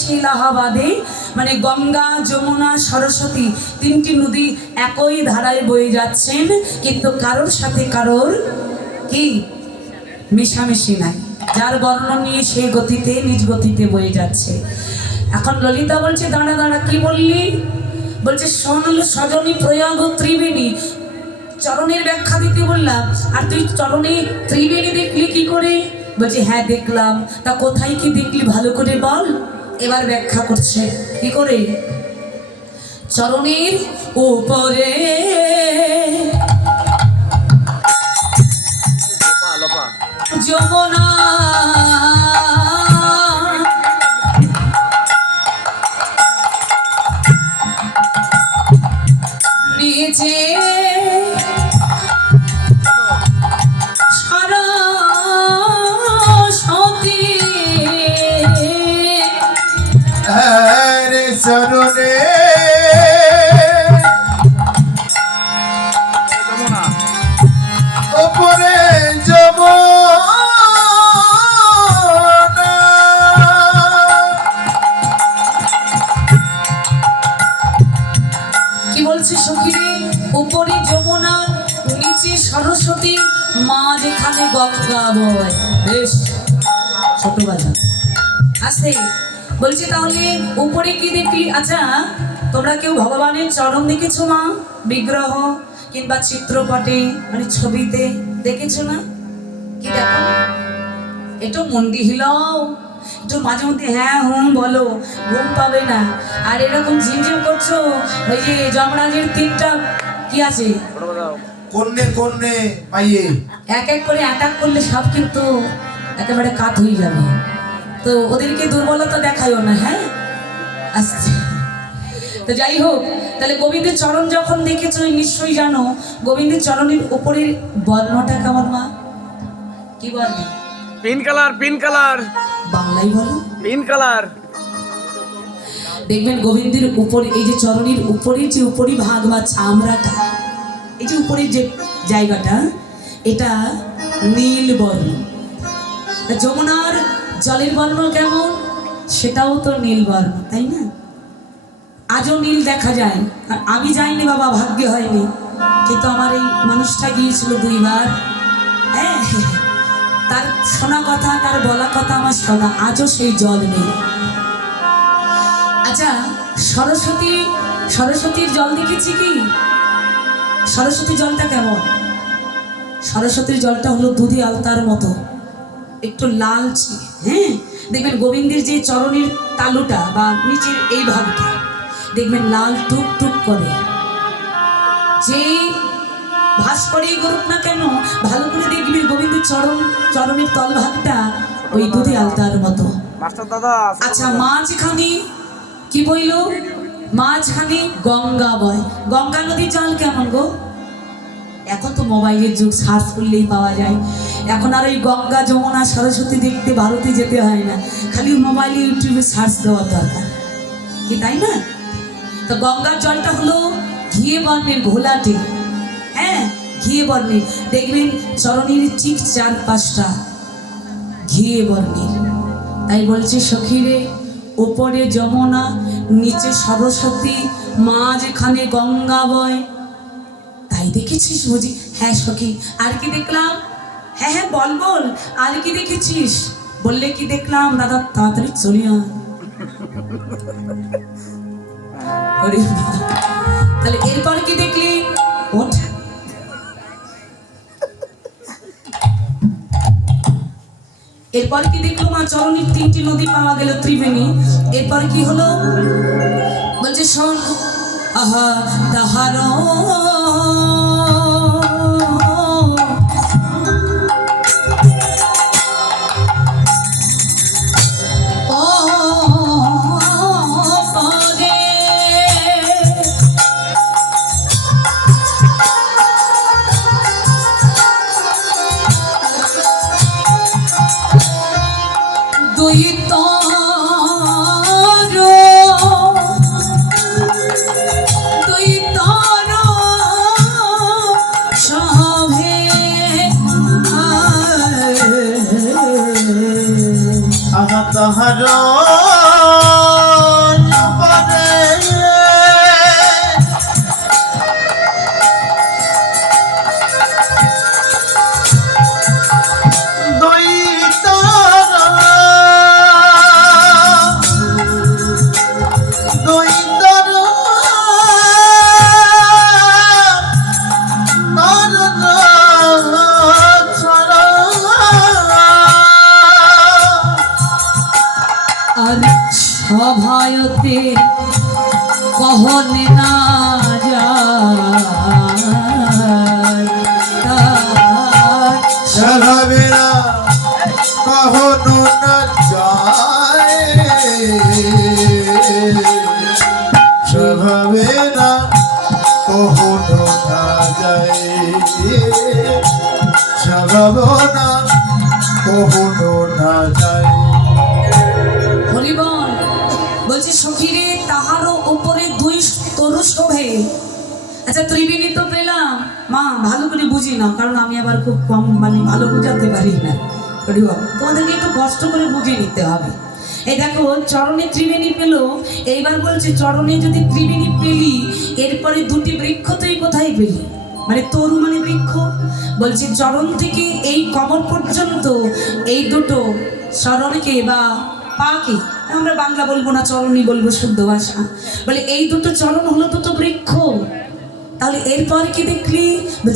সেই এলাহাবাদে মানে গঙ্গা যমুনা সরস্বতী তিনটি নদী একই ধারায় বয়ে যাচ্ছেন, কিন্তু কারোর সাথে কারোর কি মেশামেশি নাই, যার বর্ণন নিয়ে সে গতিতে নিজ গতিতে বয়ে যাচ্ছে। এখন ললিতা বলছে দাঁড়া দাঁড়া, কি বললি? বলছে শোনল সজনী প্রয়াগ ত্রিবেণী, চরণের ব্যাখ্যা দিতে বললাম, আর তুই চরণে ত্রিবেণী দেখলি কি করে? বলছে হ্যাঁ দেখলাম। তা কোথায় কি দেখলি ভালো করে বল। এবার ব্যাখ্যা করছে কি করে, চরণের উপরে যমুনা, নিচে সরস্বতী, হরে চরণে উপরে যমুনা, কি বলছে সখীরে? উপরে যমুনা, নিচে সরস্বতী, মাঝখানে গঙ্গা বয়। বেশ ছোট বাজা আসতে বলছি, তাহলে উপরে কি দেখলি? আচ্ছা তোমরা কেউ ভগবানের চরণ দেখেছো মা? বিগ্রহ কিংবা চিত্রপটে মানে ছবিতে দেখেছো না? কি দেখো? একটু মন্দি হিলাও, একটু মাঝে মধ্যে হ্যাঁ হুম বলো, ঘুম পাবে না। আর এরকম ঝিমঝিম করছো, ওই যে যমরাজের তিনটা কি আছে কন্যে কন্যে পাইয়ে এক এক করে অ্যাটাক করলে সব কিন্তু একেবারে কাত হয়ে যাবে। তো ওদেরকে দুর্বলতা দেখায়ও না। হ্যাঁ আসছে তো যাই হোক, তাহলে গোবিন্দের চরণ যখন দেখেছো নিশ্চয়ই জানো গোবিন্দের চরণের উপরের বর্ণটা কেমন মা? কি বর্ণ? পিঙ্ক কালার, পিঙ্ক কালার, বাংলায় বলো। Pink colour. দেখবেন গোবিন্দের উপরে এই যে চরণের উপরের যে উপরি ভাগ বা চামড়াটা, এই যে উপরের যে জায়গাটা, এটা নীল বর্ণ। যমুনার জলের বর্ণ কেমন? সেটাও তো নীল বর্ণ, তাই না? আজও নীল দেখা যায়। আর আমি যাইনি বাবা, ভাগ্য হয়নি, কিন্তু আমার এই মানুষটা গিয়েছিল 2 বার। হ্যাঁ, তার শোনা কথা, তার বলা কথা আমার শোনা, আজও সেই জল নেই। আচ্ছা সরস্বতীর জল দেখেছি কি? সরস্বতীর জলটা কেমন? সরস্বতীর জলটা হলো দুধে আলতার মতো, একটু লালচে। হ্যাঁ, দেখবেন গোবিন্দের যে চরণের তালুটা বা নিচের এই ভাগটা দেখবেন লাল টুক টুক করে। যে ভাস করেই করুক না কেন, ভালো করে দেখবি গোবিন্দের চরণের তল ভাগটা ওই দুধে আলতার মতো। মাস্টার দাদা, আচ্ছা মাঝখানে কি বইল? মাঝখানে গঙ্গা বয়। গঙ্গা নদীর জল কেমন গো? এখন তো মোবাইলের যুগ, সার্চ করলেই পাওয়া যায়। এখন আর ওই গঙ্গা যমুনা সরস্বতী দেখতে ভারতে যেতে হয় না, খালি মোবাইলে ইউটিউবে সার্চ দেওয়ার দরকার, কি তাই না? তো গঙ্গার জলটা হলো ঘিয়ে বর্ণের, ঘোলাটে। হ্যাঁ, ঘিয়ে বর্ণের। দেখবেন চরণের ঠিক 4-5টা ঘিয়ে বর্ণের। তাই বলছে সখীরে, উপরে যমুনা, নিচে সরস্বতী, মাঝখানে গঙ্গা বয়। তাই দেখেছিস বুঝি? হ্যাঁ সখী। আর কি দেখলাম? হ্যাঁ হ্যাঁ বল বল, আর কি দেখেছিস? বললে কি দেখলাম দাদা, তাড়াতাড়ি চলে আয়। তাহলে এরপর কি দেখলি? ওঠ। এরপর কি দেখলো মা? চরণের 3টি নদী পাওয়া গেল, ত্রিবেণী। এরপর কি হলো? বলছে শোন, আহা তাহার সভায়তে কহনে না যায় তার স্বভাবে না কখনো না যায়, স্বভাবে না কখনো না যায়, স্বভাব না কখনো না যায়। হরিবল বলছে সখীরে তাহারও উপরে দুই তরু শোভে। আচ্ছা ত্রিবেণী তো পেলাম, মা ভালো করে বুঝি না, কারণ আমি আবার খুব কম মানে ভালো বুঝাতে পারি না। হরিবল তোমাদেরকে একটু কষ্ট করে বুঝিয়ে নিতে হবে। এই দেখো চরণে ত্রিবেণী পেল, এইবার বলছে চরণে যদি ত্রিবেণী পেলি, এরপরে দুটি বৃক্ষ তুই কোথায় পেলি? মানে তরু মানে বৃক্ষ। বলছে চরণ থেকে এই কমর পর্যন্ত এই দুটো চরণকে বা পাকে, আমরা বাংলা বলবো না, চরণই বলবো শুদ্ধ ভাষা, বলে এই দুটো চরণ হলো দুটো বৃক্ষ। তাহলে এরপর কি দেখলি? বলছে